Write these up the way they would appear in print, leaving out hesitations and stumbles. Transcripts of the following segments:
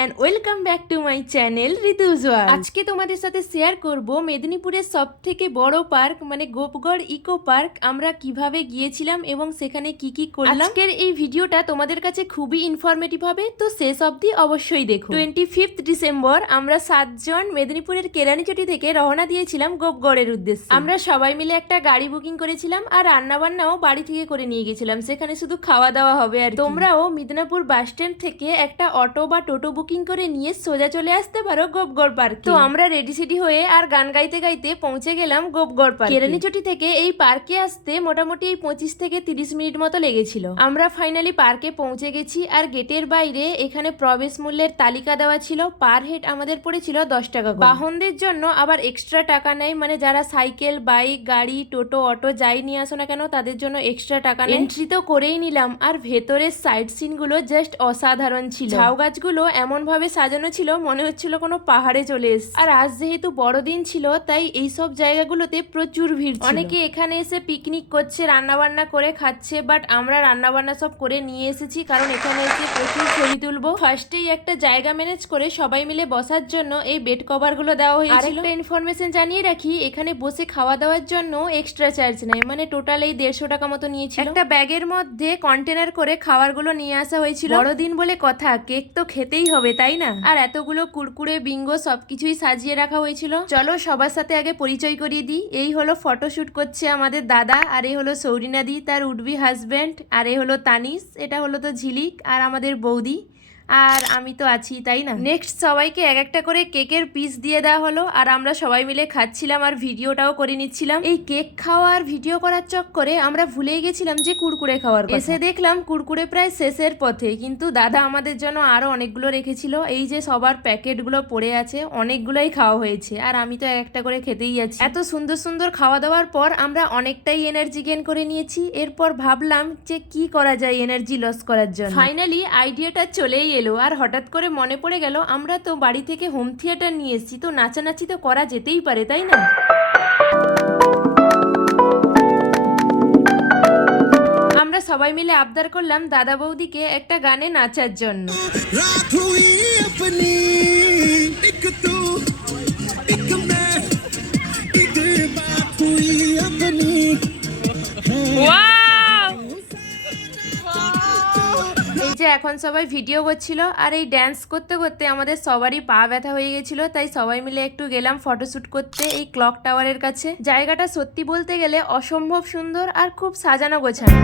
and welcome back to my channel Rituj world. আজকে তোমাদের সাথে শেয়ার করব মেদিনীপুরের সবথেকে বড় পার্ক মানে গোপগড় ইকো পার্ক আমরা কিভাবে গিয়েছিলাম এবং সেখানে কি কি করলাম। আজকের এই ভিডিওটা তোমাদের কাছে খুবই ইনফরমেটিভ হবে, তো শেষ অবধি অবশ্যই দেখো। 25 ডিসেম্বর আমরা 7 জন মেদিনীপুরের কেরানীচটি থেকে রওনা দিয়েছিলাম গোপগড়ের উদ্দেশ্যে। আমরা সবাই মিলে একটা গাড়ি বুকিং করেছিলাম আর রান্নাবান্নাও বাড়ি থেকে করে নিয়ে গেছিলাম, সেখানে শুধু খাওয়া দাওয়া হবে। আর তোমরাও মিদনাপুর বাস স্ট্যান্ড থেকে একটা অটো বা টোটো বুকিং করে নিয়ে সোজা চলে আসতে পারো গোপগড় পার্কে। তো আমরা রেডি সেডি হয়ে আর গান গাইতে গাইতে পৌঁছে গেলাম গোপগড় পার্ক। কেরানীচটি থেকে এই পার্কে আসতে মোটামুটি 25 থেকে 30 মিনিট মতো লেগেছিল। আমরা ফাইনালি পার্কে পৌঁছে গেছি আর গেটের বাইরে এখানে প্রবেশ মূল্যের তালিকা দেওয়া ছিল। পার হেড আমাদের পড়েছিল 10 টাকা। বাহনদের জন্য আবার এক্সট্রা টাকা নেই, মানে যারা সাইকেল বাইক গাড়ি টোটো অটো যাই নিয়ে আসো না কেন তাদের জন্য এক্সট্রা টাকা নেই। এন্ট্রি তো করেই নিলাম আর ভেতরের সাইড সিন গুলো জাস্ট অসাধারণ ছিল। ঝাউ গাছগুলো এমন ভাবে সাজানো ছিল মনে হচ্ছিল কোনো পাহাড়ে চলে এসেছে। আর আজ যেহেতু বড়দিন ছিল তাই এইসব জায়গাগুলোতে প্রচুর ভিড় ছিল। অনেকে এখানে এসে পিকনিক করছে, রান্না বান্না করে খাচ্ছে, বাট আমরা রান্না বান্না সব করে নিয়ে এসেছি কারণ এখানে এসে প্রচুর ছবি তুলবো। ফার্স্টেই একটা জায়গা ম্যানেজ করে সবাই মিলে বসার জন্য এই বেড কভার গুলো দেওয়া হয়েছিল। আরেকটা ইনফরমেশন জানিয়ে রাখি, এখানে বসে খাওয়া দাওয়ার জন্য এক্সট্রা চার্জ নেই, মানে টোটাল এই 150 টাকা মতো নিয়েছিল। একটা ব্যাগের মধ্যে কন্টেনার করে খাবার গুলো নিয়ে আসা হয়েছিল। বড়দিন বলে কথা, কেক তো খেতেই হবে তাই না। আর এতগুলো কুরকুরে বিঙ্গো সবকিছুই সাজিয়ে রাখা হয়েছিল। চলো সবার সাথে আগে পরিচয় করিয়ে দিই। এই হলো ফটোশুট করছে আমাদের দাদা, আর এই হলো সৌরিনাদি তার উডবি হাজবেন্ড, আর এই হলো তানিশ, এটা হলো তো ঝিলিক, আর আমাদের বৌদি, আর আমি তো আছি তাই না। নেক্সট সবাইকে এক একটা করে কেকের পিস দিয়ে দেওয়া হলো আর আমরা সবাই মিলে খাচ্ছিলাম আর ভিডিওটাও করে নিচ্ছিলাম। এই কেক খাওয়া আর ভিডিও করার চক্করে আমরা ভুলেই গেছিলাম যে কুরকুরে খাওয়ার কথা। এসে দেখলাম কুরকুরে প্রায় শেষের পথে, কিন্তু দাদা আমাদের জন্য আরো অনেকগুলো রেখেছিল। এই যে সবার প্যাকেটগুলো পড়ে আছে, অনেকগুলোই খাওয়া হয়েছে আর আমি তো এক একটা করে খেতেই যাচ্ছি। এত সুন্দর সুন্দর খাওয়া দাওয়ার পর আমরা অনেকটাই এনার্জি গেইন করে নিয়েছি। এরপর ভাবলাম যে কি করা যায় এনার্জি লস করার জন্য। ফাইনালি আইডিয়াটা চলেই এলো আর হঠাৎ করে মনে পড়ে গেল আমরা তো বাড়ি থেকে হোম থিয়েটার নিয়ে এসেছি, তো নাচানাচি তো করা যেতেই পারে তাই না। আমরা সবাই মিলে আবদার করলাম দাদা বৌদিকে একটা গানে নাচার জন্য। যে এখন সবাই ভিডিও করছিল আর এই ড্যান্স করতে করতে আমাদের সবারই পা ব্যথা হয়ে গেছিল, তাই সবাই মিলে একটু গেলাম ফটোশুট করতে এই ক্লক টাওয়ারের কাছে। জায়গাটা সত্যি বলতে গেলে অসম্ভব সুন্দর আর খুব সাজানো গোছানো।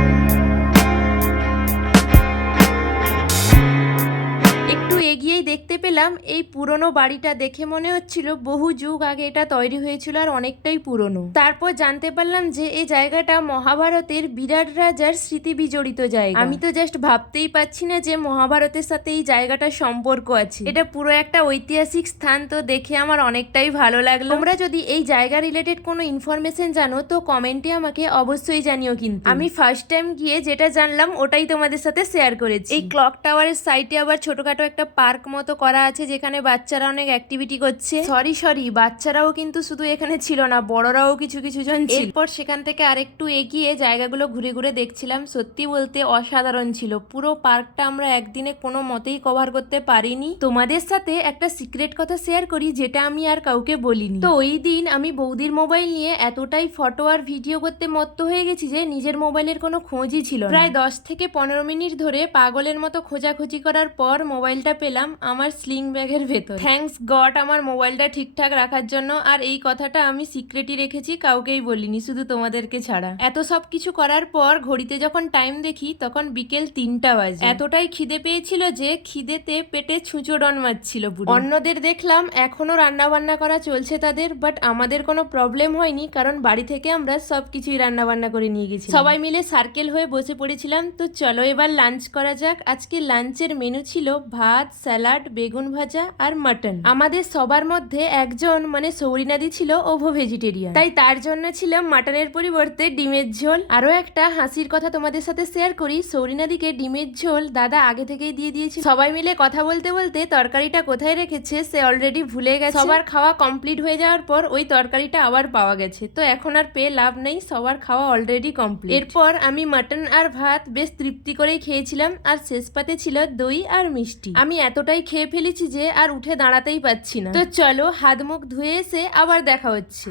একটু এগিয়েই দেখতে পেলাম এই পুরনো বাড়িটা, দেখে মনে হচ্ছিল বহু যুগ আগে এটা তৈরি হয়েছিল আর অনেকটাই পুরনো। তারপর জানতে পারলাম যে এই জায়গাটা মহাভারতের বিরাট রাজার স্মৃতি বিজড়িত জায়গা। আমি তো জাস্ট ভাবতেই পাচ্ছি না যে মহাভারতের সাথে এই জায়গাটার সম্পর্ক আছে। এটা পুরো একটা ঐতিহাসিক স্থান, তো দেখে আমার অনেকটাই ভালো লাগলো। তোমরা যদি এই জায়গা রিলেটেড কোনো ইনফরমেশন জানো তো কমেন্টে আমাকে অবশ্যই জানিও। কিন্তু আমি ফার্স্ট টাইম গিয়ে যেটা জানলাম ওটাই তোমাদের সাথে শেয়ার করেছি। এই ক্লক টাওয়ারের সাইডে আবার ছোটখাটো একটা পার্ক মতো করা আছে যেখানে বাচ্চারা অনেক অ্যাক্টিভিটি করছে। সরি বাচ্চারাও কিন্তু শুধু এখানে ছিল না, বড়রাও কিছু কিছু জন ছিল। এরপর সেখান থেকে আরেকটু এগিয়ে জায়গাগুলো ঘুরে ঘুরে দেখছিলাম। সত্যি বলতে অসাধারণ ছিল। পুরো পার্কটা আমরা একদিনে কোনো মতেই কভার করতে পারিনি। তোমাদের সাথে একটা সিক্রেট কথা শেয়ার করি যেটা আমি আর কাউকে বলিনি। তো ওই দিন আমি বৌদির মোবাইল নিয়ে এতটাই ফটো আর ভিডিও করতে মত্ত হয়ে গেছি যে নিজের মোবাইলের কোনো খোঁজই ছিল না। প্রায় 10 থেকে 15 মিনিট ধরে পাগলের মতো খোঁজাখুঁজি করার পর মোবাইলটা পেলাম আমার স্লিং ব্যাগের ভেতর। থ্যাঙ্কস গড আমার মোবাইলটা ঠিকঠাক রাখার জন্য। আর এই কথাটা আমি সিক্রেটই রেখেছি, কাউকেই বলিনি, শুধু তোমাদেরকে ছাড়া। এত সব কিছু করার পর ঘড়িতে যখন টাইম দেখি তখন বিকেল 3টা বাজে। এতটাই খিদে পেয়েছিল যে খিদেতে পেটে ছুঁচোডন মারছিল পুরো। অন্যদের দেখলাম এখনো রান্না বান্না করা চলছে তাদের, বাট আমাদের কোনো প্রবলেম হয়নি কারণ বাড়ি থেকে আমরা সবকিছুই রান্না বান্না করে নিয়ে গেছি। সবাই মিলে সার্কেল হয়ে বসে পড়েছিলাম। তো চলো এবার লাঞ্চ করা যাক। আজকে লাঞ্চের মেনু ছিল ভাত, স্যালাড, বেগুন ভাজা আর মাটন। আমাদের সবার মধ্যে একজন মানে সৌরিনাদি ছিল ওভো ভেজিটেরিয়ান, তাই তার জন্য ছিল মাটনের পরিবর্তে ডিমের ঝোল। আরো একটা হাসির কথা তোমাদের সাথে শেয়ার করি, সৌরিনাদিকে ডিমের ঝোল দাদা আগে থেকেই দিয়ে দিয়েছে। সবাই মিলে কথা বলতে বলতে তরকারিটা কোথায় রেখেছে সে অলরেডি ভুলে গেছে। সবার খাওয়া কমপ্লিট হয়ে যাওয়ার পর ওই তরকারিটা আবার পাওয়া গেছে, তো এখন আর পেয়ে লাভ নেই, সবার খাওয়া অলরেডি কমপ্লিট। এরপর আমি মাটন আর ভাত বেশ তৃপ্তি করেই খেয়েছিলাম আর শেষ পাতে ছিল দই আর মিষ্টি। আমি এতটাই খেয়ে ফেলেছি যে আর উঠে দাঁড়াতেই পাচ্ছি না। তো চলো হাত মুখ ধুয়ে এসে আবার দেখা হচ্ছে।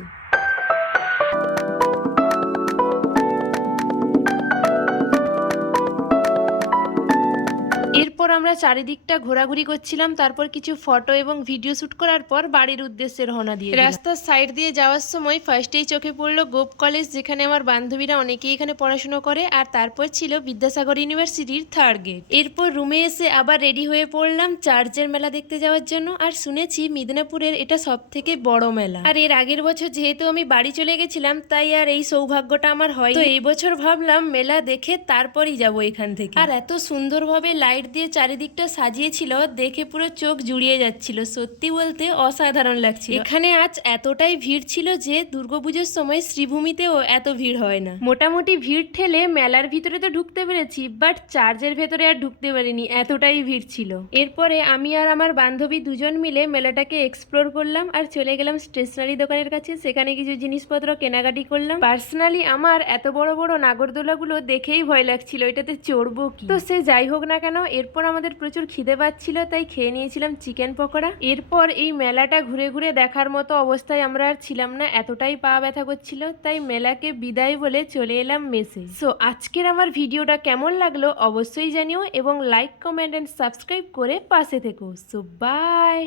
এরপর আমরা চারিদিকটা ঘোরাঘুরি করছিলাম, তারপর কিছু ফটো এবং ভিডিও শুট করার পর বাড়ির উদ্দেশ্যে রওনা দিয়ে রাস্তার সাইড দিয়ে যাওয়ার সময় ফার্স্টেই চোখে পড়লো গোপ কলেজ, যেখানে আমার বান্ধবীরা অনেকেই এখানে পড়াশোনা করে, আর তারপর ছিল বিদ্যাসাগর ইউনিভার্সিটির থার্ড গেট। এরপর রুমে এসে আবার রেডি হয়ে পড়লাম চার্চের মেলা দেখতে যাওয়ার জন্য। আর শুনেছি মিদনাপুরের এটা সব থেকে বড় মেলা, আর এর আগের বছর যেহেতু আমি বাড়ি চলে গেছিলাম তাই আর এই সৌভাগ্যটা আমার হয়। তো এই বছর ভাবলাম মেলা দেখে তারপরই যাব এখান থেকে। আর এত সুন্দরভাবে লাইট দিয়ে চারিদিকটা সাজিয়েছিল, দেখে পুরো চোখ জুড়িয়ে যাচ্ছিল। সত্যি বলতে অসাধারণ লাগছিল। এখানে আজ এতটাই ভিড় ছিল যে দুর্গাপুজোর সময় শ্রীভূমিতেও এত ভিড় হয় না। মোটামুটি ভিড় ঠেলে মেলার ভিতরে তো ঢুকতে পেরেছি, বাট চার্চের ভেতরে আর ঢুকতে পারিনি, এতটাই ভিড় ছিল। এরপরে আমি আর আমার বান্ধবী দুজন মিলে মেলাটাকে এক্সপ্লোর করলাম আর চলে গেলাম স্টেশনারি দোকানের কাছে। সেখানে কিছু জিনিসপত্র কেনাকাটি করলাম। পার্সোনালি আমার এত বড় বড় নাগরদোলাগুলো দেখেই ভয় লাগছিল, এটাতে চড়বো কি। তো সে যাই হোক না কেন, এরপর আমাদের প্রচুর খিদে পাচ্ছিল তাই খেয়ে নিয়েছিলাম চিকেন পকোড়া। এরপর এই মেলাটা ঘুরে ঘুরে দেখার মতো অবস্থায় আমরা আর ছিলাম না, এতটাই পা ব্যথা করছিল, তাই মেলাকে বিদায় বলে চলে এলাম মেসে। সো আজকের আমার ভিডিওটা কেমন লাগলো অবশ্যই জানিও এবং লাইক, কমেন্ট এন্ড সাবস্ক্রাইব করে পাশে থেকো। So by.